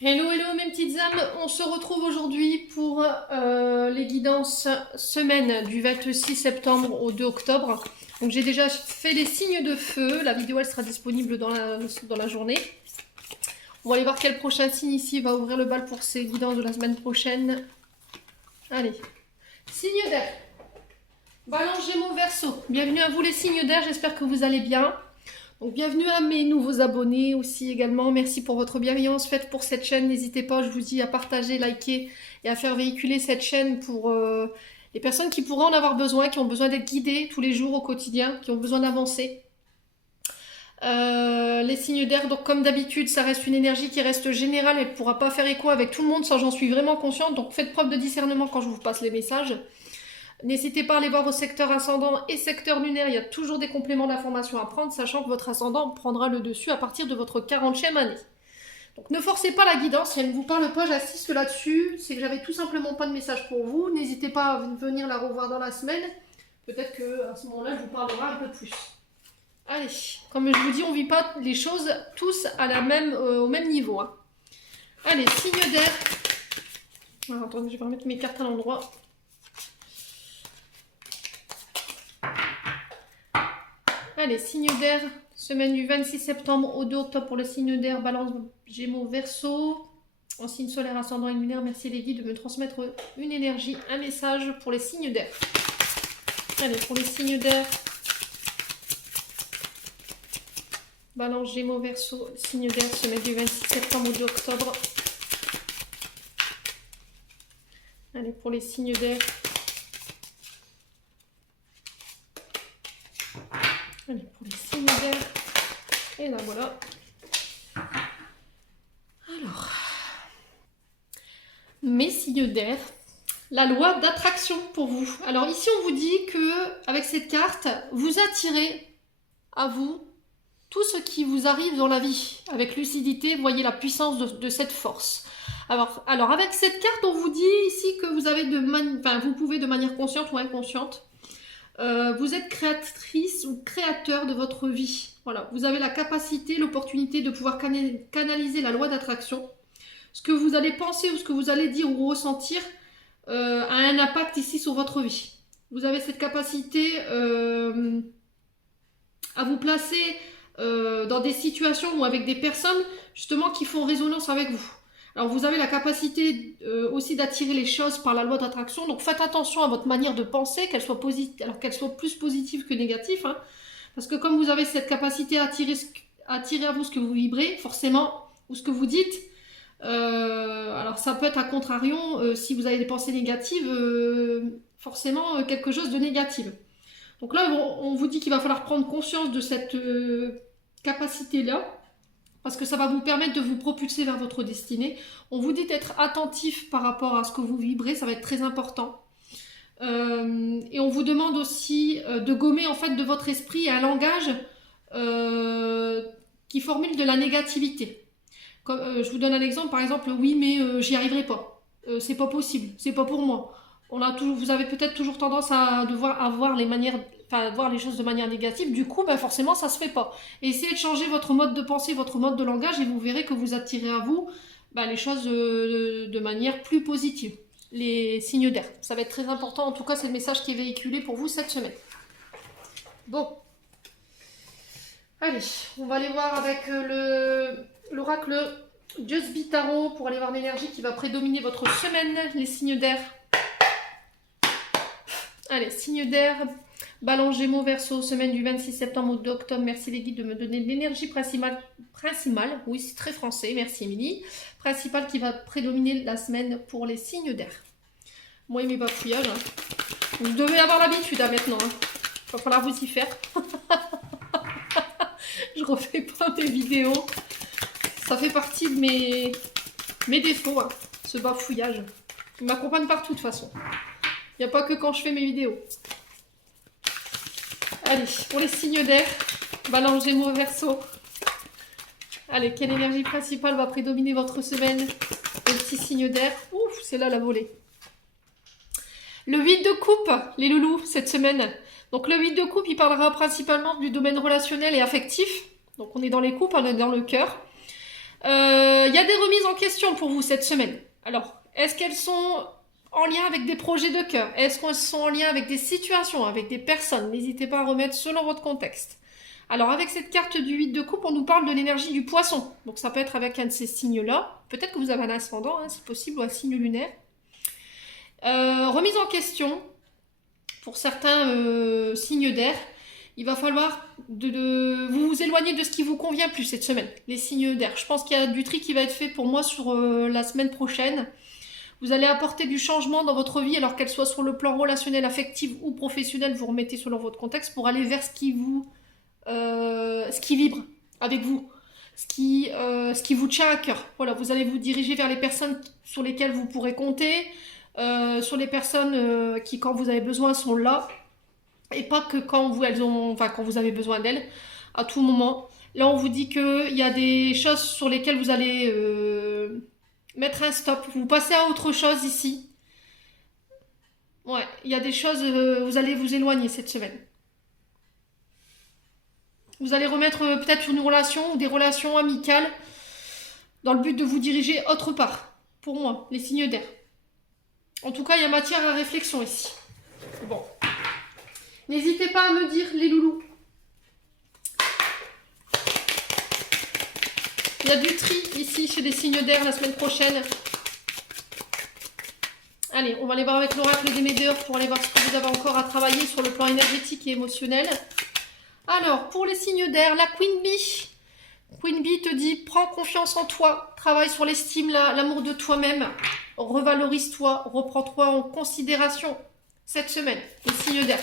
Hello, hello mes petites âmes, on se retrouve aujourd'hui pour les guidances semaine du 26 septembre au 2 octobre. Donc j'ai déjà fait les signes de feu, la vidéo elle sera disponible dans la journée. On va aller voir quel prochain signe ici va ouvrir le bal pour ces guidances de la semaine prochaine. Allez, signe d'air, Balance, Gémeaux, Verseau. Bienvenue à vous les signes d'air, j'espère que vous allez bien. Donc bienvenue à mes nouveaux abonnés aussi également, merci pour votre bienveillance faite pour cette chaîne, n'hésitez pas, je vous dis, à partager, liker et à faire véhiculer cette chaîne pour les personnes qui pourraient en avoir besoin, qui ont besoin d'être guidées tous les jours au quotidien, qui ont besoin d'avancer. Les signes d'air, donc comme d'habitude, ça reste une énergie qui reste générale, elle ne pourra pas faire écho avec tout le monde, ça j'en suis vraiment consciente, donc faites preuve de discernement quand je vous passe les messages. N'hésitez pas à aller voir vos secteurs ascendants et secteurs lunaires, il y a toujours des compléments d'informations à prendre, sachant que votre ascendant prendra le dessus à partir de votre 40e année. Donc ne forcez pas la guidance, si elle ne vous parle pas, j'assiste là-dessus, c'est que j'avais tout simplement pas de message pour vous, n'hésitez pas à venir la revoir dans la semaine, peut-être qu'à ce moment-là, je vous parlerai un peu plus. Allez, comme je vous dis, on ne vit pas les choses tous au même niveau. Hein. Allez, signe d'air. Alors, attendez, je vais remettre mes cartes à l'endroit. Allez, signe d'air, semaine du 26 septembre au 2 octobre pour le signe d'air, Balance, Gémeaux, Verseau. En signe solaire, ascendant et lunaire, merci les guides de me transmettre une énergie, un message pour les signes d'air. Allez, pour les signes d'air, Balance, Gémeaux, Verseau, signe d'air, semaine du 26 septembre au 2 octobre. Allez, pour les signes d'air. Allez, pour les signes d'air. Et là, voilà. Alors, mes signes d'air, la loi d'attraction pour vous. Alors ici, on vous dit que avec cette carte, vous attirez à vous tout ce qui vous arrive dans la vie. Avec lucidité, voyez la puissance de cette force. Alors, avec cette carte, on vous dit ici que vous avez vous pouvez de manière consciente ou inconsciente, vous êtes créatrice ou créateur de votre vie. Voilà, vous avez la capacité, l'opportunité de pouvoir canaliser la loi d'attraction. Ce que vous allez penser ou ce que vous allez dire ou ressentir a un impact ici sur votre vie. Vous avez cette capacité à vous placer dans des situations ou avec des personnes justement qui font résonance avec vous. Alors vous avez la capacité aussi d'attirer les choses par la loi d'attraction, donc faites attention à votre manière de penser, qu'elle soit plus positive que négative, hein, parce que comme vous avez cette capacité à attirer à vous ce que vous vibrez, forcément, ou ce que vous dites, alors ça peut être à contrarion, si vous avez des pensées négatives, forcément quelque chose de négatif. Donc là, on vous dit qu'il va falloir prendre conscience de cette capacité-là, parce que ça va vous permettre de vous propulser vers votre destinée. On vous dit d'être attentif par rapport à ce que vous vibrez, ça va être très important. Et on vous demande aussi de gommer en fait de votre esprit un langage qui formule de la négativité. Je vous donne un exemple, par exemple, oui mais j'y arriverai pas, c'est pas possible, c'est pas pour moi. Vous avez peut-être toujours tendance à voir les choses de manière négative, du coup forcément ça se fait pas. Et essayez de changer votre mode de pensée, votre mode de langage et vous verrez que vous attirez à vous les choses de manière plus positive. Les signes d'air, ça va être très important, en tout cas c'est le message qui est véhiculé pour vous cette semaine. Bon, allez, on va aller voir avec l'oracle Just Tarot pour aller voir l'énergie qui va prédominer votre semaine, les signes d'air. Allez, signe d'air, Balance, Gémeaux, Verseau, semaine du 26 septembre au 2 octobre. Merci les guides de me donner l'énergie principale. Oui, c'est très français, merci Émilie. Principale qui va prédominer la semaine pour les signes d'air. Moi et mes bafouillages. Hein. Vous devez avoir l'habitude maintenant. Hein. Il va falloir vous y faire. Je refais pas mes vidéos. Ça fait partie de mes défauts, hein, ce bafouillage. Il m'accompagne partout de toute façon. Il n'y a pas que quand je fais mes vidéos. Allez, pour les signes d'air, Balance, Gémeaux, Verseau. Allez, quelle énergie principale va prédominer votre semaine? Les petits signes d'air. Ouf, c'est là la volée. Le 8 de coupe, les loulous, cette semaine. Donc le 8 de coupe, il parlera principalement du domaine relationnel et affectif. Donc on est dans les coupes, on est dans le cœur. Il y a des remises en question pour vous cette semaine. Alors, est-ce qu'elles sont en lien avec des projets de cœur? Est-ce qu'elles sont en lien avec des situations, avec des personnes? N'hésitez pas à remettre selon votre contexte. Alors, avec cette carte du 8 de coupe, on nous parle de l'énergie du poisson. Donc, ça peut être avec un de ces signes-là. Peut-être que vous avez un ascendant, hein, si possible, ou un signe lunaire. Remise en question pour certains signes d'air. Il va falloir vous vous éloigner de ce qui vous convient plus cette semaine, les signes d'air. Je pense qu'il y a du tri qui va être fait pour moi sur la semaine prochaine. Vous allez apporter du changement dans votre vie, alors qu'elle soit sur le plan relationnel, affectif ou professionnel, vous remettez selon votre contexte pour aller vers ce qui vibre avec vous, ce qui vous tient à cœur. Voilà, vous allez vous diriger vers les personnes sur lesquelles vous pourrez compter, sur les personnes qui, quand vous avez besoin, sont là. Et pas que quand vous avez besoin d'elles, à tout moment. Là, on vous dit qu'il y a des choses sur lesquelles vous allez mettre un stop. Vous passez à autre chose ici. Ouais, il y a des choses, vous allez vous éloigner cette semaine. Vous allez remettre peut-être une relation ou des relations amicales dans le but de vous diriger autre part. Pour moi, les signes d'air. En tout cas, il y a matière à réflexion ici. Bon. N'hésitez pas à me dire, les loulous. Il y a du tri ici chez les signes d'air la semaine prochaine. Allez, on va aller voir avec l'oracle des Médéors pour aller voir ce que vous avez encore à travailler sur le plan énergétique et émotionnel. Alors, pour les signes d'air, la Queen Bee. Queen Bee te dit, prends confiance en toi, travaille sur l'estime, l'amour de toi-même, revalorise-toi, reprends-toi en considération cette semaine, les signes d'air.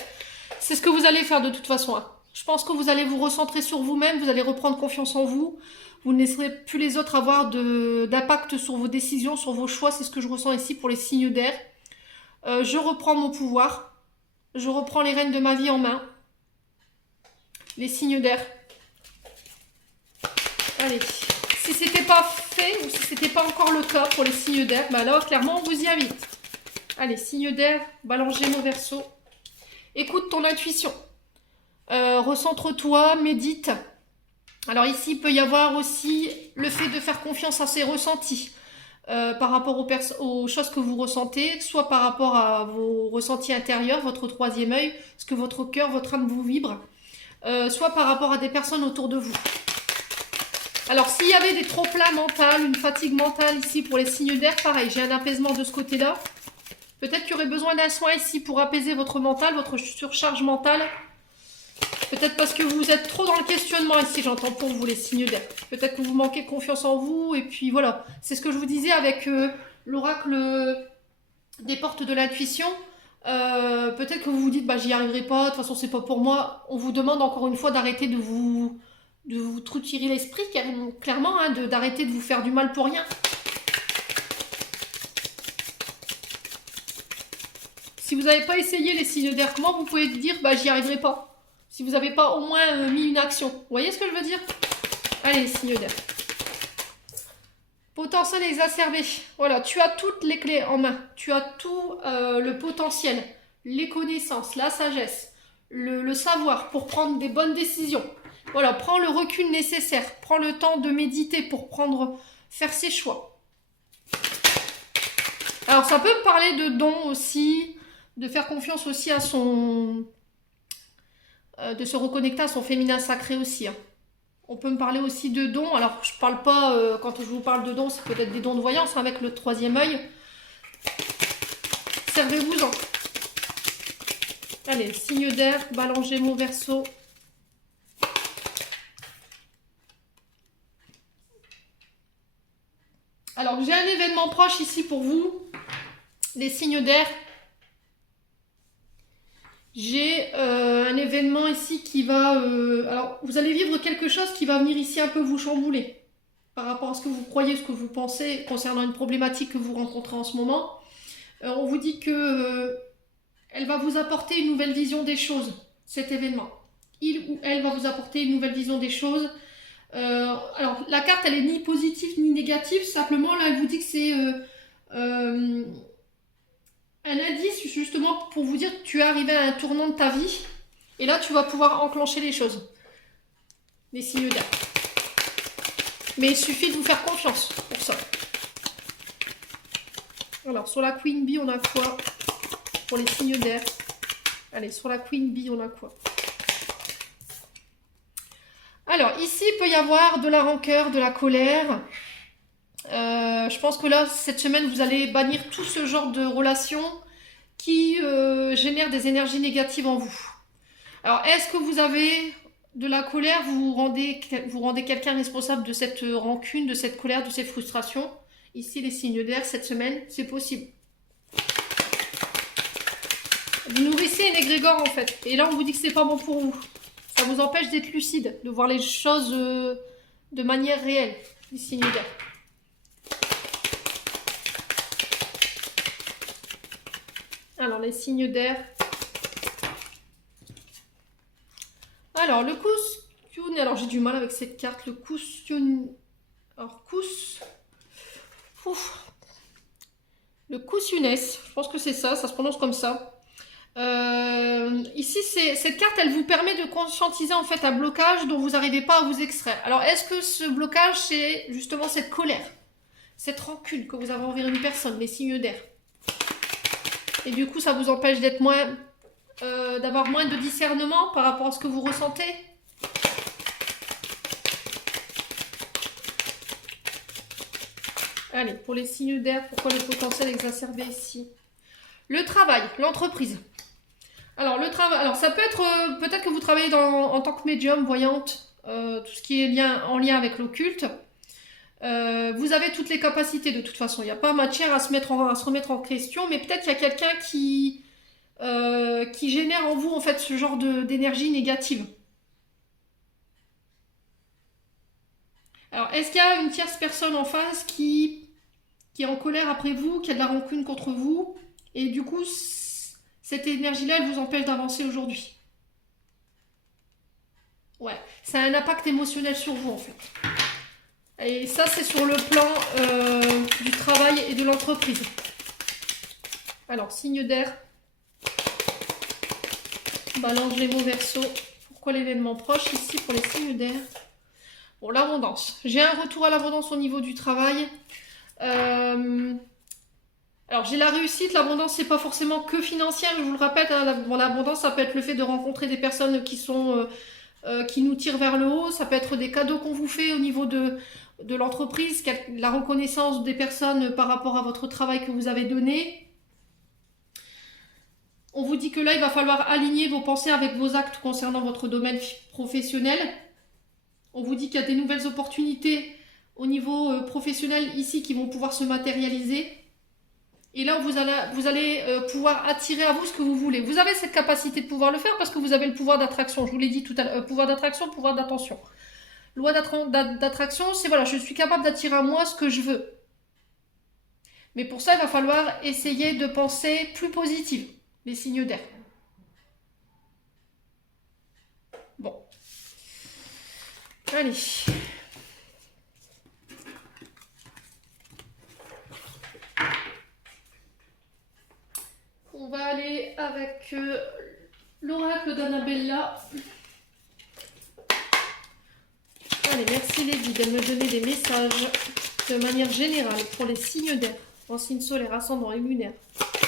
C'est ce que vous allez faire de toute façon. Hein. Je pense que vous allez vous recentrer sur vous-même, vous allez reprendre confiance en vous. Vous ne laisserez plus les autres avoir d'impact sur vos décisions, sur vos choix. C'est ce que je ressens ici pour les signes d'air. Je reprends mon pouvoir. Je reprends les rênes de ma vie en main. Les signes d'air. Allez. Si ce n'était pas fait ou si ce n'était pas encore le cas pour les signes d'air, bah là, clairement, on vous y invite. Allez, signes d'air, Balance Gémeaux Verseau. Écoute ton intuition, recentre-toi, médite. Alors ici, il peut y avoir aussi le fait de faire confiance à ses ressentis par rapport aux choses que vous ressentez, soit par rapport à vos ressentis intérieurs, votre troisième œil, ce que votre cœur, votre âme vous vibre, soit par rapport à des personnes autour de vous. Alors s'il y avait des trop-plats mentaux, une fatigue mentale ici pour les signes d'air, pareil, j'ai un apaisement de ce côté-là. Peut-être qu'il y aurait besoin d'un soin ici pour apaiser votre mental, votre surcharge mentale. Peut-être parce que vous êtes trop dans le questionnement ici, j'entends pour vous les signes d'air. Peut-être que vous manquez confiance en vous et puis voilà. C'est ce que je vous disais avec l'oracle des portes de l'intuition. Peut-être que vous vous dites, bah j'y arriverai pas, de toute façon c'est pas pour moi. On vous demande encore une fois d'arrêter de vous troutirer l'esprit, clairement, hein, d'arrêter de vous faire du mal pour rien. Si vous n'avez pas essayé les signes d'air, comment vous pouvez dire, bah j'y arriverai pas? Si vous n'avez pas au moins mis une action. Vous voyez ce que je veux dire? Allez, les signes d'air. Potentiel exacerbé. Voilà, tu as toutes les clés en main. Tu as tout le potentiel, les connaissances, la sagesse, le savoir pour prendre des bonnes décisions. Voilà, prends le recul nécessaire. Prends le temps de méditer pour faire ses choix. Alors, ça peut parler de dons aussi, de faire confiance aussi à de se reconnecter à son féminin sacré aussi. Hein. On peut me parler aussi de dons. Alors, je parle pas, quand je vous parle de dons, c'est peut-être des dons de voyance hein, avec le troisième œil. Servez-vous-en. Allez, signe d'air, Balance Gémeaux Verseau. Alors, j'ai un événement proche ici pour vous. Les signes d'air. J'ai un événement ici qui va... alors, vous allez vivre quelque chose qui va venir ici un peu vous chambouler. Par rapport à ce que vous croyez, ce que vous pensez concernant une problématique que vous rencontrez en ce moment. On vous dit que elle va vous apporter une nouvelle vision des choses, cet événement. Il ou elle va vous apporter une nouvelle vision des choses. Alors, la carte, elle est ni positive ni négative. Simplement, là, elle vous dit que c'est... un indice justement pour vous dire que tu es arrivé à un tournant de ta vie et là tu vas pouvoir enclencher les choses. Les signes d'air. Mais il suffit de vous faire confiance pour ça. Alors, sur la Queen Bee, on a quoi? Pour les signes d'air. Allez, sur la Queen Bee, on a quoi? Alors, ici, il peut y avoir de la rancœur, de la colère. Je pense que là, cette semaine, vous allez bannir tout ce genre de relations qui génèrent des énergies négatives en vous. Alors, est-ce que vous avez de la colère? Vous rendez quelqu'un responsable de cette rancune, de cette colère, de cette frustration? Ici, les signes d'air, cette semaine, c'est possible. Vous nourrissez une égrégore, en fait. Et là, on vous dit que c'est pas bon pour vous. Ça vous empêche d'être lucide, de voir les choses de manière réelle, les signes d'air. Alors, les signes d'air. Alors, le Kusyun. Alors, j'ai du mal avec cette carte. Le Kusyun. Alors, le Kusyunes. Je pense que c'est ça. Ça se prononce comme ça. Ici, cette carte, elle vous permet de conscientiser en fait un blocage dont vous n'arrivez pas à vous extraire. Alors, est-ce que ce blocage, c'est justement cette colère, cette rancune que vous avez envers une personne, les signes d'air? Et du coup, ça vous empêche d'être d'avoir moins de discernement par rapport à ce que vous ressentez? Allez, pour les signes d'air, pourquoi le potentiel exacerbé ici? Le travail, l'entreprise. Alors, le travail, alors ça peut être, peut-être que vous travaillez en tant que médium, voyante, tout ce qui est en lien avec l'occulte. Vous avez toutes les capacités de toute façon. Il n'y a pas matière à se remettre en question, mais peut-être qu'il y a quelqu'un qui génère en vous en fait ce genre d'énergie négative. Alors, est-ce qu'il y a une tierce personne en face qui est en colère après vous, qui a de la rancune contre vous, et du coup, cette énergie-là, elle vous empêche d'avancer aujourd'hui? Ouais, ça a un impact émotionnel sur vous en fait. Et ça, c'est sur le plan du travail et de l'entreprise. Alors, signe d'air. Balance, Gémeaux, Verseau. Pourquoi l'événement proche ici pour les signes d'air? Bon, l'abondance. J'ai un retour à l'abondance au niveau du travail. Alors, j'ai la réussite. L'abondance, c'est pas forcément que financière. Je vous le répète, hein, l'abondance, ça peut être le fait de rencontrer des personnes qui nous tirent vers le haut. Ça peut être des cadeaux qu'on vous fait au niveau de l'entreprise, la reconnaissance des personnes par rapport à votre travail que vous avez donné. On vous dit que là, il va falloir aligner vos pensées avec vos actes concernant votre domaine professionnel. On vous dit qu'il y a des nouvelles opportunités au niveau professionnel ici qui vont pouvoir se matérialiser. Et là, vous allez pouvoir attirer à vous ce que vous voulez. Vous avez cette capacité de pouvoir le faire parce que vous avez le pouvoir d'attraction. Je vous l'ai dit tout à l'heure, pouvoir d'attraction, pouvoir d'attention. Loi d'attraction, c'est voilà, je suis capable d'attirer à moi ce que je veux. Mais pour ça, il va falloir essayer de penser plus positive, les signes d'air. Bon. Allez. On va aller avec l'oracle d'Annabella. Allez, merci les guides de me donner des messages de manière générale pour les signes d'air, en signe solaire, ascendant et lunaire,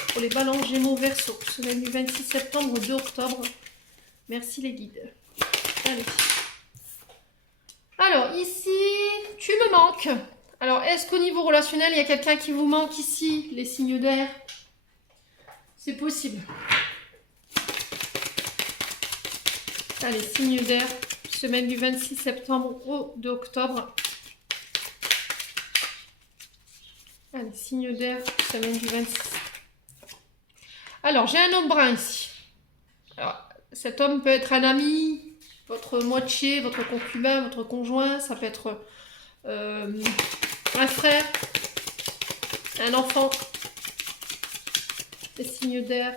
pour les balances, Gémeaux, Verseau, semaine du 26 septembre au 2 octobre. Merci les guides. Allez. Alors, ici, tu me manques. Alors, est-ce qu'au niveau relationnel, il y a quelqu'un qui vous manque ici, les signes d'air? C'est possible. Allez, signes d'air, semaine du 26 septembre au 2 octobre. Allez, signe d'air, semaine du 26. Alors, j'ai un homme brun ici. Alors, cet homme peut être un ami, votre moitié, votre concubin, votre conjoint. Ça peut être un frère, un enfant. Les signes d'air.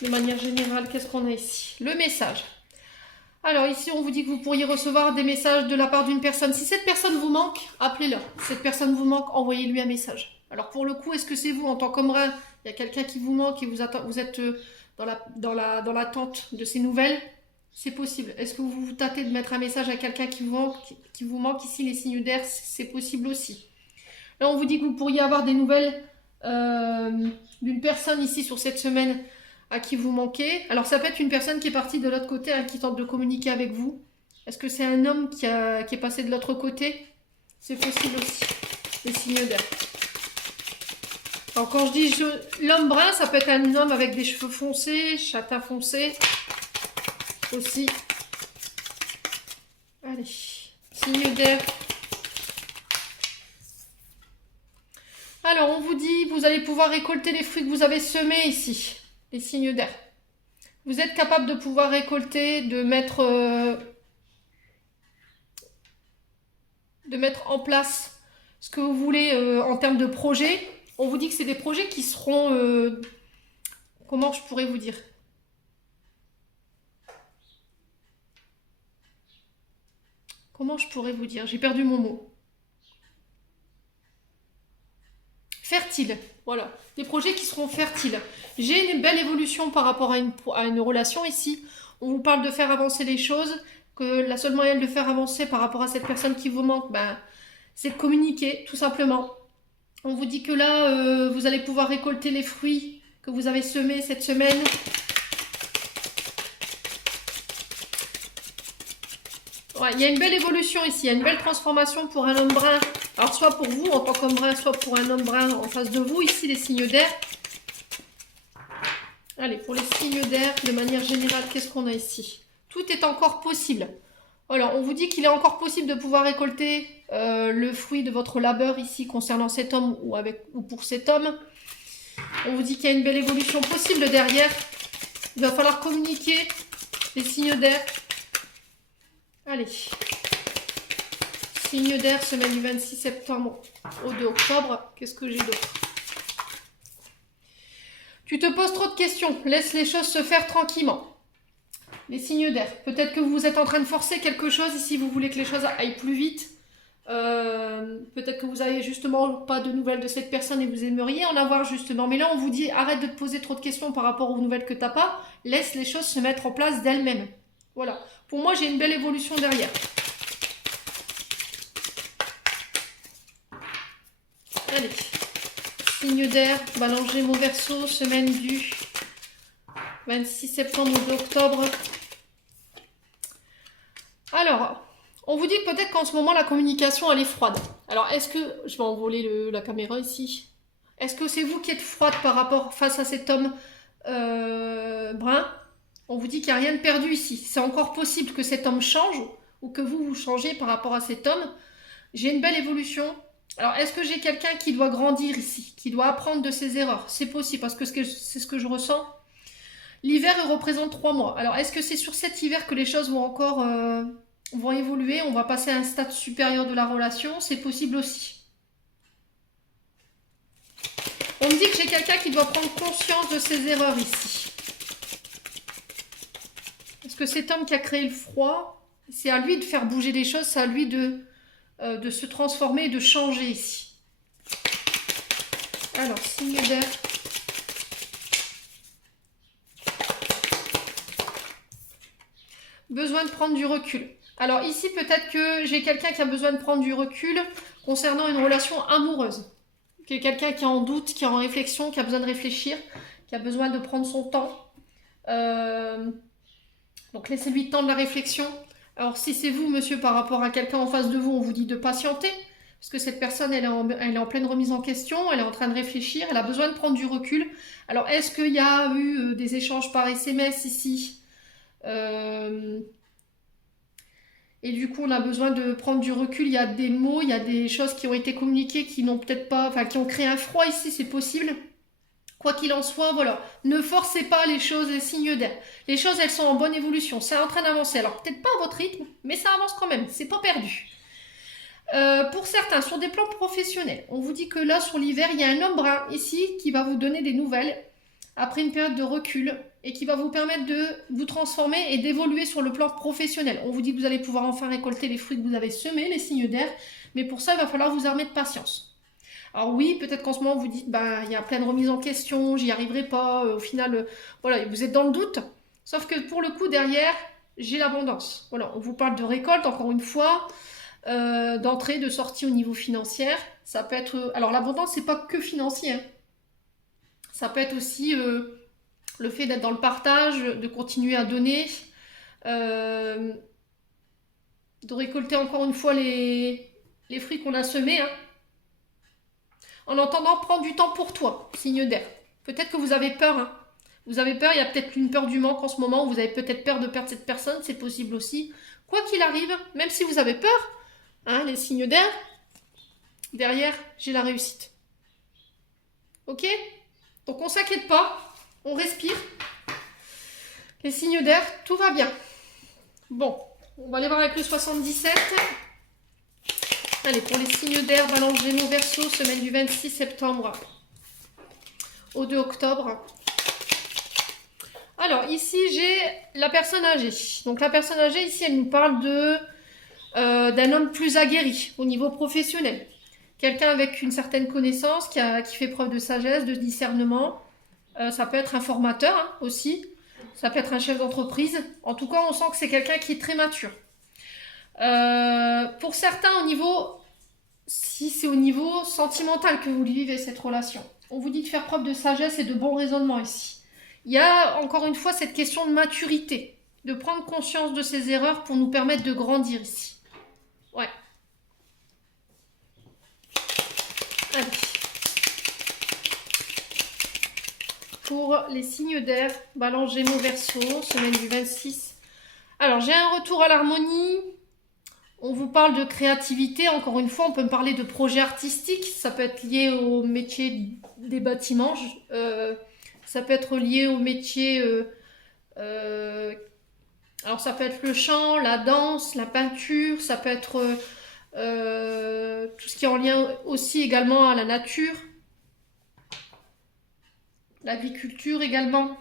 De manière générale, qu'est-ce qu'on a ici? Le message. Alors ici, on vous dit que vous pourriez recevoir des messages de la part d'une personne. Si cette personne vous manque, appelez-la. Si cette personne vous manque, envoyez-lui un message. Alors pour le coup, est-ce que c'est vous en tant qu'homme brun? Il y a quelqu'un qui vous manque et vous êtes dans l'attente de ces nouvelles? C'est possible. Est-ce que vous vous tâtez de mettre un message à quelqu'un qui vous manque ici, les signes d'air? C'est possible aussi. Là, on vous dit que vous pourriez avoir des nouvelles d'une personne ici sur cette semaine à qui vous manquez. Alors, ça peut être une personne qui est partie de l'autre côté, hein, qui tente de communiquer avec vous. Est-ce que c'est un homme qui est passé de l'autre côté? C'est possible aussi. Les signes d'air. Alors, quand je dis l'homme brun, ça peut être un homme avec des cheveux foncés, châtain foncé aussi. Allez, signe d'air. Alors, on vous dit, vous allez pouvoir récolter les fruits que vous avez semés ici, les signes d'air. Vous êtes capable de pouvoir récolter, de mettre en place ce que vous voulez en termes de projets. On vous dit que c'est des projets qui seront... comment je pourrais vous dire? Comment je pourrais vous dire? J'ai perdu mon mot. Fertile, voilà. Des projets qui seront fertiles. J'ai une belle évolution par rapport à une relation ici. On vous parle de faire avancer les choses, que la seule moyen de faire avancer par rapport à cette personne qui vous manque, ben, c'est de communiquer, tout simplement. On vous dit que là, vous allez pouvoir récolter les fruits que vous avez semés cette semaine. Ouais, il y a une belle évolution ici, il y a une belle transformation pour un homme brun. Alors, soit pour vous en tant qu'homme brun, soit pour un homme brun en face de vous, ici, les signes d'air. Allez, pour les signes d'air, de manière générale, qu'est-ce qu'on a ici? Tout est encore possible. Alors, on vous dit qu'il est encore possible de pouvoir récolter le fruit de votre labeur ici concernant cet homme ou pour cet homme. On vous dit qu'il y a une belle évolution possible derrière. Il va falloir communiquer les signes d'air. Allez. Signe d'air, semaine du 26 septembre au 2 octobre. Qu'est-ce que j'ai d'autre? Tu te poses trop de questions. Laisse les choses se faire tranquillement. Les signes d'air. Peut-être que vous êtes en train de forcer quelque chose ici. Vous voulez que les choses aillent plus vite. Peut-être que vous n'avez justement pas de nouvelles de cette personne et vous aimeriez en avoir justement. Mais là, on vous dit, arrête de te poser trop de questions par rapport aux nouvelles que tu n'as pas. Laisse les choses se mettre en place d'elles-mêmes. Voilà. Pour moi, j'ai une belle évolution derrière. Allez. Signe d'air, Balance Gémeaux Verseau, semaine du 26 septembre au 2 octobre. Alors, on vous dit que peut-être qu'en ce moment, la communication, elle est froide. Alors, est-ce que... Je vais envoler la caméra ici. Est-ce que c'est vous qui êtes froide face à cet homme brun? On vous dit qu'il n'y a rien de perdu ici. C'est encore possible que cet homme change ou que vous changez par rapport à cet homme. J'ai une belle évolution. Alors, est-ce que j'ai quelqu'un qui doit grandir ici, qui doit apprendre de ses erreurs? C'est possible parce que c'est ce que je ressens. L'hiver, il représente 3 mois. Alors, est-ce que c'est sur cet hiver que les choses vont encore vont évoluer? On va passer à un stade supérieur de la relation. C'est possible aussi. On me dit que j'ai quelqu'un qui doit prendre conscience de ses erreurs ici. Est-ce que cet homme qui a créé le froid, c'est à lui de faire bouger les choses, c'est à lui de se transformer et de changer ici. Alors, signe d'air. Besoin de prendre du recul. Alors ici, peut-être que j'ai quelqu'un qui a besoin de prendre du recul concernant une relation amoureuse. Quelqu'un qui est en doute, qui est en réflexion, qui a besoin de réfléchir, qui a besoin de prendre son temps. Donc laissez-lui le temps de la réflexion. Alors si c'est vous, monsieur, par rapport à quelqu'un en face de vous, on vous dit de patienter. Parce que cette personne, elle est en pleine remise en question, elle est en train de réfléchir, elle a besoin de prendre du recul. Alors est-ce qu'il y a eu des échanges par SMS ici et du coup, on a besoin de prendre du recul. Il y a des mots, il y a des choses qui ont été communiquées qui n'ont peut-être pas... Enfin, qui ont créé un froid ici, c'est possible. Quoi qu'il en soit, voilà. Ne forcez pas les choses, les signes d'air. Les choses, elles sont en bonne évolution. C'est en train d'avancer. Alors, peut-être pas à votre rythme, mais ça avance quand même. C'est pas perdu. Pour certains, sur des plans professionnels, on vous dit que là, sur l'hiver, il y a un homme brun ici qui va vous donner des nouvelles après une période de recul et qui va vous permettre de vous transformer et d'évoluer sur le plan professionnel. On vous dit que vous allez pouvoir enfin récolter les fruits que vous avez semés, les signes d'air, mais pour ça, il va falloir vous armer de patience. Alors oui, peut-être qu'en ce moment, vous dites, il y a plein de remises en question, j'y arriverai pas, au final, voilà, vous êtes dans le doute. Sauf que pour le coup, derrière, j'ai l'abondance. Voilà, on vous parle de récolte, encore une fois, d'entrée, de sortie au niveau financier. Ça peut être... Alors l'abondance, c'est pas que financier, hein. Ça peut être aussi le fait d'être dans le partage, de continuer à donner, euh, de récolter encore une fois les fruits qu'on a semés, hein. En entendant prendre du temps pour toi, signe d'air. Peut-être que vous avez peur, hein. Vous avez peur, il y a peut-être une peur du manque en ce moment, vous avez peut-être peur de perdre cette personne, c'est possible aussi. Quoi qu'il arrive, même si vous avez peur, hein, les signes d'air, derrière, j'ai la réussite. Ok? Donc on s'inquiète pas, on respire. Les signes d'air, tout va bien. Bon, on va aller voir avec le 77. Allez, pour les signes d'air, Balance, Gémeaux, Verseau, semaine du 26 septembre au 2 octobre. Alors, ici, j'ai la personne âgée. Donc, la personne âgée, ici, elle nous parle d'un homme plus aguerri au niveau professionnel. Quelqu'un avec une certaine connaissance, qui fait preuve de sagesse, de discernement. Ça peut être un formateur, hein, aussi. Ça peut être un chef d'entreprise. En tout cas, on sent que c'est quelqu'un qui est très mature. Pour certains, si c'est au niveau sentimental que vous vivez cette relation, on vous dit de faire preuve de sagesse et de bon raisonnement ici. Il y a encore une fois cette question de maturité, de prendre conscience de ses erreurs pour nous permettre de grandir ici. Ouais. Allez. Pour les signes d'air, Balance, Gémeaux, Verseau, semaine du 26. Alors, j'ai un retour à l'harmonie. On vous parle de créativité. Encore une fois, on peut me parler de projets artistiques. Ça peut être lié au métier des bâtiments. Ça peut être lié au métier... alors, ça peut être le chant, la danse, la peinture. Ça peut être tout ce qui est en lien aussi également à la nature. L'agriculture également.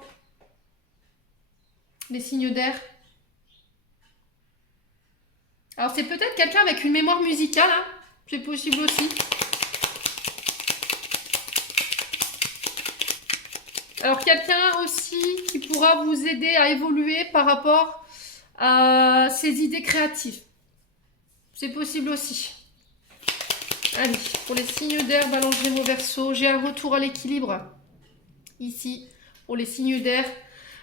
Les signes d'air. Alors c'est peut-être quelqu'un avec une mémoire musicale, hein. C'est possible aussi. Alors quelqu'un aussi qui pourra vous aider à évoluer par rapport à ses idées créatives. C'est possible aussi. Allez, pour les signes d'air, Balance, Gémeaux, Verseau, j'ai un retour à l'équilibre. Ici, pour les signes d'air.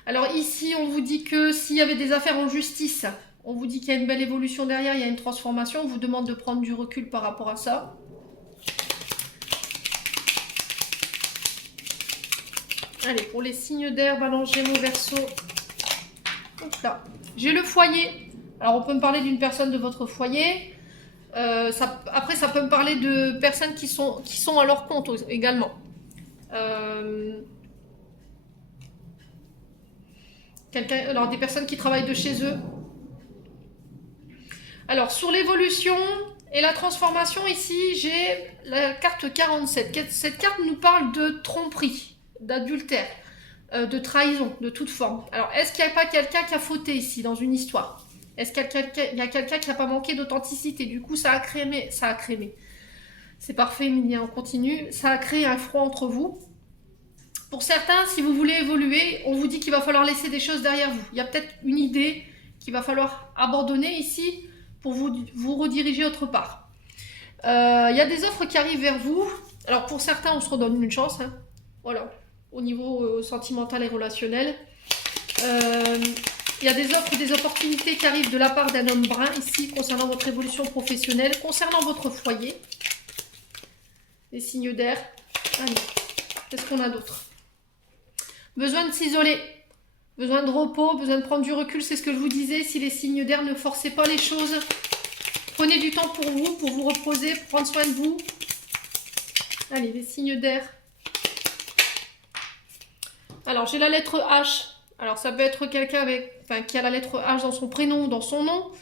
Alors ici, on vous dit que s'il y avait des affaires en justice, on vous dit qu'il y a une belle évolution derrière, il y a une transformation. On vous demande de prendre du recul par rapport à ça. Allez, pour les signes d'air, Balance, Gémeaux, Verseau. Hop là. J'ai le foyer. Alors, on peut me parler d'une personne de votre foyer. Après, ça peut me parler de personnes qui sont à leur compte également. Alors, des personnes qui travaillent de chez eux. Alors, sur l'évolution et la transformation, ici, j'ai la carte 47. Cette carte nous parle de tromperie, d'adultère, de trahison, de toute forme. Alors, est-ce qu'il n'y a pas quelqu'un qui a fauté ici, dans une histoire? Est-ce qu'il y a quelqu'un qui n'a pas manqué d'authenticité? Du coup, ça a crémé. C'est parfait, Emilia, on continue. Ça a créé un froid entre vous. Pour certains, si vous voulez évoluer, on vous dit qu'il va falloir laisser des choses derrière vous. Il y a peut-être une idée qu'il va falloir abandonner ici pour vous rediriger autre part. Il y a des offres qui arrivent vers vous. Alors pour certains, on se redonne une chance, hein. Voilà, au niveau sentimental et relationnel. Il y a des offres, des opportunités qui arrivent de la part d'un homme brun ici concernant votre évolution professionnelle, concernant votre foyer. Les signes d'air. Allez, qu'est-ce qu'on a d'autre? Besoin de s'isoler. Besoin de repos, besoin de prendre du recul, c'est ce que je vous disais. Si les signes d'air, ne forcez pas les choses. Prenez du temps pour vous reposer, pour prendre soin de vous. Allez, les signes d'air. Alors, j'ai la lettre H. Alors, ça peut être quelqu'un qui a la lettre H dans son prénom ou dans son nom.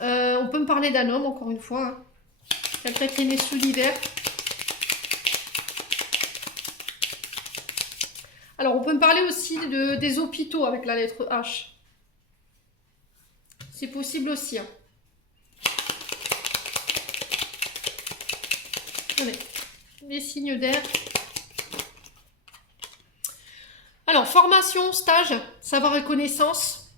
On peut me parler d'un homme, encore une fois, hein. Quelqu'un qui est né sous l'hiver. Alors, on peut me parler aussi des hôpitaux avec la lettre H. C'est possible aussi, hein. Allez, les signes d'air. Alors, formation, stage, savoir et connaissance.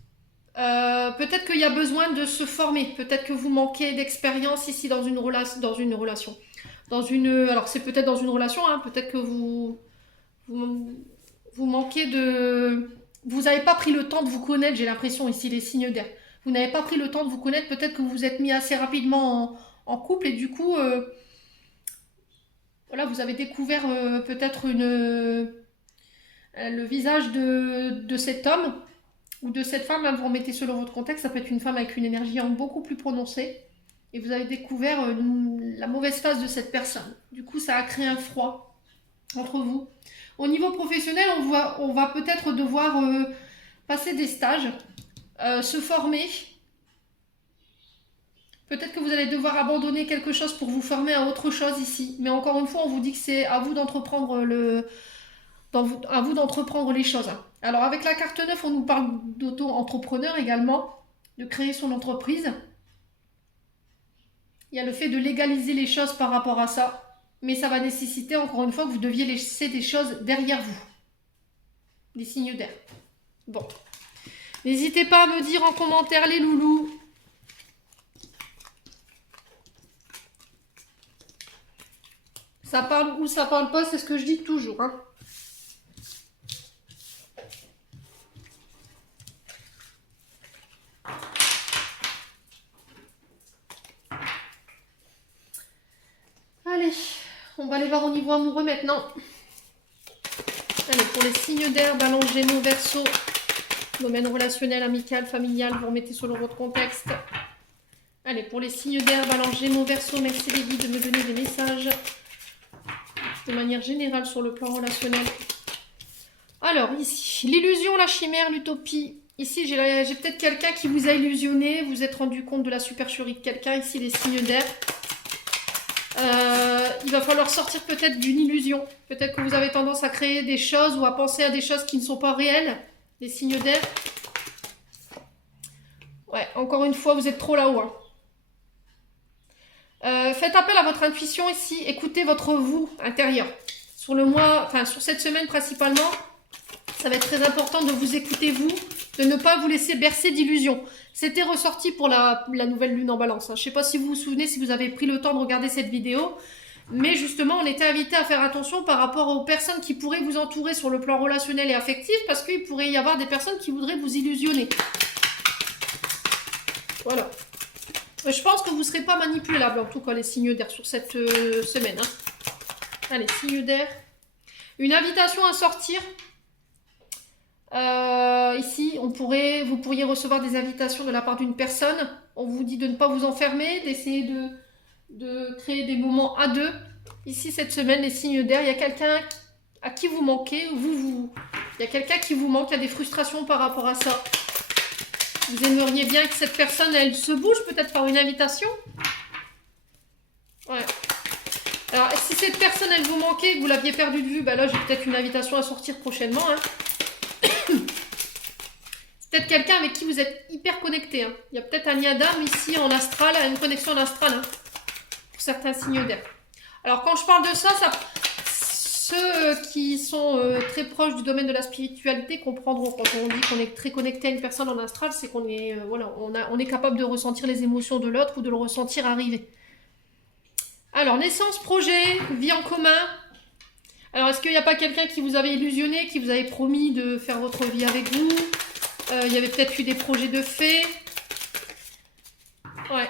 Peut-être qu'il y a besoin de se former. Peut-être que vous manquez d'expérience ici dans une relation. Alors c'est peut-être dans une relation, hein, peut-être que vous, vous manquez de... Vous n'avez pas pris le temps de vous connaître, j'ai l'impression ici, les signes d'air. Vous n'avez pas pris le temps de vous connaître, peut-être que vous vous êtes mis assez rapidement en couple et du coup, voilà, vous avez découvert peut-être le visage de cet homme ou de cette femme, hein, vous remettez selon votre contexte, ça peut être une femme avec une énergie beaucoup plus prononcée et vous avez découvert la mauvaise face de cette personne. Du coup, ça a créé un froid entre vous. Au niveau professionnel, on va peut-être devoir passer des stages, se former. Peut-être que vous allez devoir abandonner quelque chose pour vous former à autre chose ici. Mais encore une fois, on vous dit que c'est à vous d'entreprendre à vous d'entreprendre les choses. Alors avec la carte 9, on nous parle d'auto-entrepreneur également, de créer son entreprise. Il y a le fait de légaliser les choses par rapport à ça. Mais ça va nécessiter, encore une fois, que vous deviez laisser des choses derrière vous. Des signes d'air. Bon. N'hésitez pas à me dire en commentaire, les loulous. Ça parle ou ça parle pas, c'est ce que je dis toujours. Hein. Allez, on va aller voir au niveau amoureux maintenant. Allez, pour les signes d'air, Balance, Gémeaux, Verseau, domaine relationnel, amical, familial, vous remettez selon votre contexte. Allez, pour les signes d'air, Balance, Gémeaux, Verseau, merci les guides de me donner des messages de manière générale sur le plan relationnel. Alors, ici, l'illusion, la chimère, l'utopie. Ici, j'ai peut-être quelqu'un qui vous a illusionné, vous vous êtes rendu compte de la supercherie de quelqu'un. Ici, les signes d'air. Il va falloir sortir peut-être d'une illusion. Peut-être que vous avez tendance à créer des choses ou à penser à des choses qui ne sont pas réelles. Les signes d'air. Ouais, encore une fois, vous êtes trop là-haut. Hein. Faites appel à votre intuition ici. Écoutez votre vous intérieur. Sur le mois, enfin sur cette semaine principalement, ça va être très important de vous écouter vous, de ne pas vous laisser bercer d'illusions. C'était ressorti pour la nouvelle lune en balance. Hein. Je ne sais pas si vous vous souvenez, si vous avez pris le temps de regarder cette vidéo. Mais justement, on était invité à faire attention par rapport aux personnes qui pourraient vous entourer sur le plan relationnel et affectif, parce qu'il pourrait y avoir des personnes qui voudraient vous illusionner. Voilà. Je pense que vous ne serez pas manipulable, en tout cas, les signes d'air sur cette semaine. Hein. Allez, signes d'air. Une invitation à sortir. Ici, vous pourriez recevoir des invitations de la part d'une personne. On vous dit de ne pas vous enfermer, d'essayer de créer des moments à deux. Ici, cette semaine, les signes d'air, il y a quelqu'un à qui vous manquez. Il y a quelqu'un qui vous manque, il y a des frustrations par rapport à ça. Vous aimeriez bien que cette personne, elle se bouge peut-être par une invitation. Ouais. Alors, si cette personne, elle vous manquait, que vous l'aviez perdue de vue, bah là, j'ai peut-être une invitation à sortir prochainement. Hein. C'est peut-être quelqu'un avec qui vous êtes hyper connecté. Hein. Il y a peut-être un lien d'âme ici en astral, une connexion en astral. Hein, pour certains signes d'air. Alors, quand je parle de ça, ceux qui sont très proches du domaine de la spiritualité comprendront. Quand on dit qu'on est très connecté à une personne en astral, c'est qu'on est, voilà, on est capable de ressentir les émotions de l'autre ou de le ressentir arriver. Alors, naissance, projet, vie en commun. Alors, est-ce qu'il n'y a pas quelqu'un qui vous avait illusionné, qui vous avait promis de faire votre vie avec vous? Il y avait peut-être eu des projets de fait. Ouais.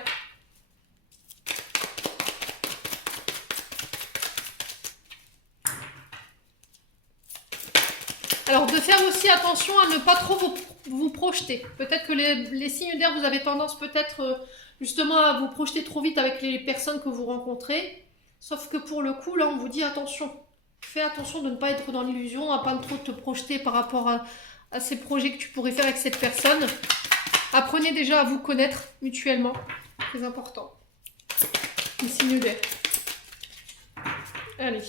Alors, de faire aussi attention à ne pas trop vous projeter. Peut-être que les signes d'air, vous avez tendance peut-être justement à vous projeter trop vite avec les personnes que vous rencontrez. Sauf que pour le coup, là, on vous dit attention. Fais attention de ne pas être dans l'illusion, à pas trop te projeter par rapport à ces projets que tu pourrais faire avec cette personne. Apprenez déjà à vous connaître mutuellement. Très important. Les signes d'air. Allez.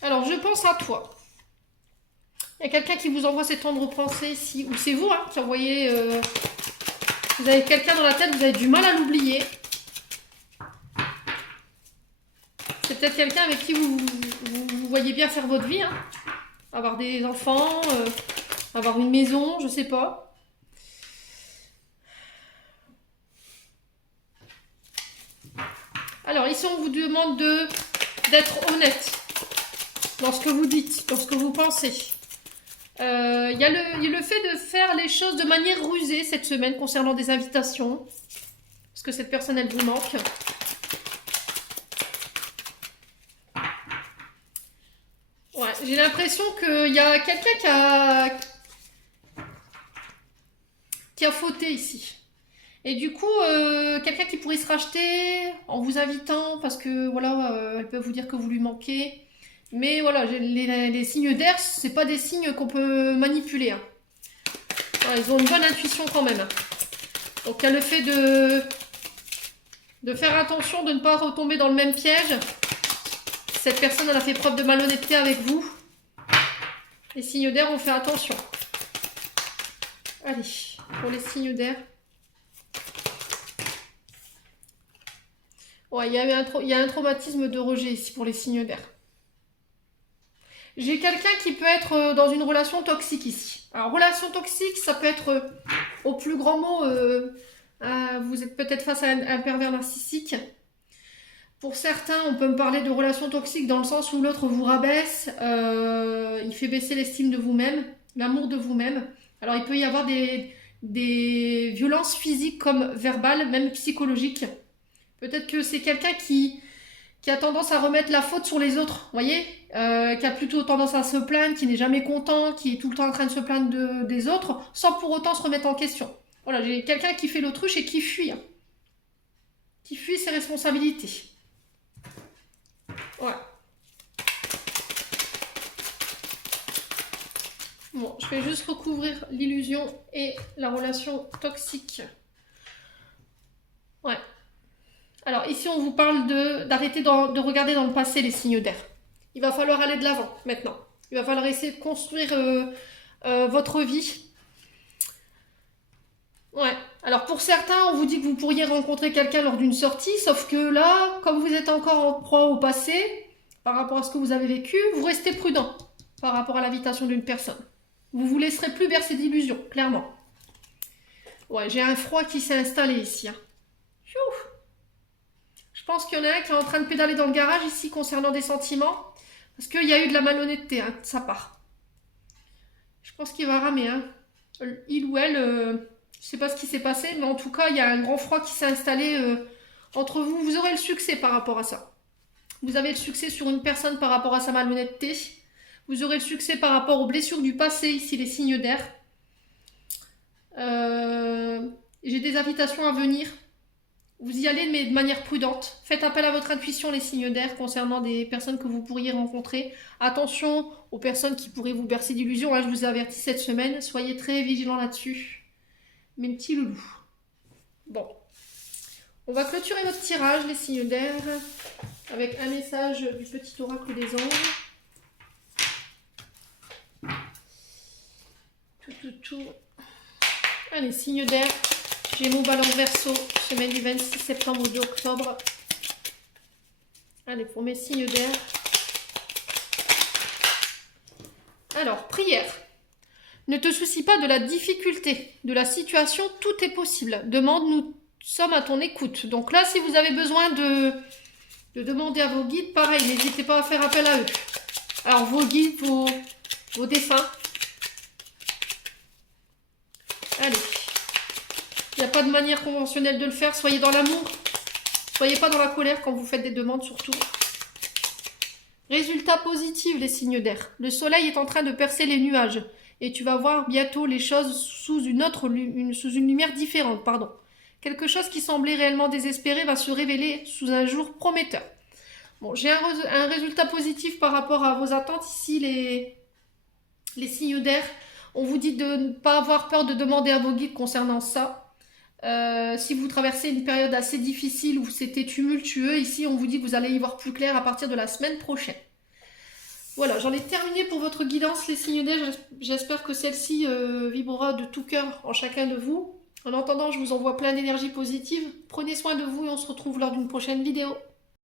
Alors, je pense à toi. Il y a quelqu'un qui vous envoie ces tendres pensées ici. Ou c'est vous hein, qui envoyez... vous avez quelqu'un dans la tête, vous avez du mal à l'oublier. C'est peut-être quelqu'un avec qui vous voyez bien faire votre vie. Hein. Avoir des enfants. avoir une maison, je sais pas. Alors ici on vous demande d'être honnête dans ce que vous dites, dans ce que vous pensez. Il y a le fait de faire les choses de manière rusée cette semaine concernant des invitations. Parce que cette personne, elle vous manque. Ouais, j'ai l'impression qu'il y a quelqu'un qui a fauté ici. Et du coup, quelqu'un qui pourrait se racheter en vous invitant, parce que voilà, elle peut vous dire que vous lui manquez. Mais voilà, les signes d'air, c'est pas des signes qu'on peut manipuler. Hein. Voilà, ils ont une bonne intuition quand même. Donc il y a le fait de faire attention de ne pas retomber dans le même piège. Cette personne, elle a fait preuve de malhonnêteté avec vous. Les signes d'air, on fait attention. Allez, pour les signes d'air. Ouais, il y a un traumatisme de rejet ici pour les signes d'air. J'ai quelqu'un qui peut être dans une relation toxique ici. Alors, relation toxique, ça peut être, au plus grand mot, vous êtes peut-être face à un pervers narcissique. Pour certains, on peut me parler de relation toxique dans le sens où l'autre vous rabaisse, il fait baisser l'estime de vous-même, l'amour de vous-même. Alors, il peut y avoir des violences physiques comme verbales, même psychologiques. Peut-être que c'est quelqu'un qui a tendance à remettre la faute sur les autres, vous voyez, qui a plutôt tendance à se plaindre, qui n'est jamais content, qui est tout le temps en train de se plaindre des autres, sans pour autant se remettre en question. Voilà, j'ai quelqu'un qui fait l'autruche et qui fuit. Hein. Qui fuit ses responsabilités. Voilà. Bon, je vais juste recouvrir l'illusion et la relation toxique. Ouais. Alors ici, on vous parle d'arrêter de regarder dans le passé les signes d'air. Il va falloir aller de l'avant maintenant. Il va falloir essayer de construire votre vie. Ouais. Alors pour certains, on vous dit que vous pourriez rencontrer quelqu'un lors d'une sortie, sauf que là, comme vous êtes encore en proie au passé, par rapport à ce que vous avez vécu, vous restez prudent par rapport à l'invitation d'une personne. Vous vous laisserez plus bercer d'illusions, clairement. Ouais, j'ai un froid qui s'est installé ici. Hein. Pfiou. Je pense qu'il y en a un qui est en train de pédaler dans le garage ici concernant des sentiments. Parce qu'il y a eu de la malhonnêteté hein, de sa part. Je pense qu'il va ramer. Hein. Il ou elle, je ne sais pas ce qui s'est passé, mais en tout cas, il y a un grand froid qui s'est installé entre vous. Vous aurez le succès par rapport à ça. Vous avez le succès sur une personne par rapport à sa malhonnêteté. Vous aurez le succès par rapport aux blessures du passé, ici les signes d'air. J'ai des invitations à venir. Vous y allez, mais de manière prudente. Faites appel à votre intuition, les signes d'air, concernant des personnes que vous pourriez rencontrer. Attention aux personnes qui pourraient vous bercer d'illusions. Hein, je vous ai averti cette semaine. Soyez très vigilants là-dessus. Mes petits loulous. Bon. On va clôturer notre tirage, les signes d'air, avec un message du petit oracle des anges. Tout. Allez, signes d'air. Gémeaux, Balance, Verseau, semaine du 26 septembre au 2 octobre. Allez, pour mes signes d'air. Alors, prière. Ne te soucie pas de la difficulté, de la situation, tout est possible. Demande, nous sommes à ton écoute. Donc là, si vous avez besoin de demander à vos guides, pareil, n'hésitez pas à faire appel à eux. Alors, vos guides, vos défunts. Allez. Il n'y a pas de manière conventionnelle de le faire. Soyez dans l'amour. Soyez pas dans la colère quand vous faites des demandes, surtout. Résultat positif, les signes d'air. Le soleil est en train de percer les nuages. Et tu vas voir bientôt les choses sous une lumière différente. Pardon. Quelque chose qui semblait réellement désespéré va se révéler sous un jour prometteur. Bon, j'ai un résultat positif par rapport à vos attentes. Ici, les signes d'air. On vous dit de ne pas avoir peur de demander à vos guides concernant ça. Si vous traversez une période assez difficile où c'était tumultueux, ici on vous dit que vous allez y voir plus clair à partir de la semaine prochaine. Voilà, j'en ai terminé pour votre guidance, les signes d'air. J'espère que celle-ci vibrera de tout cœur en chacun de vous. En attendant, je vous envoie plein d'énergie positive. Prenez soin de vous et on se retrouve lors d'une prochaine vidéo.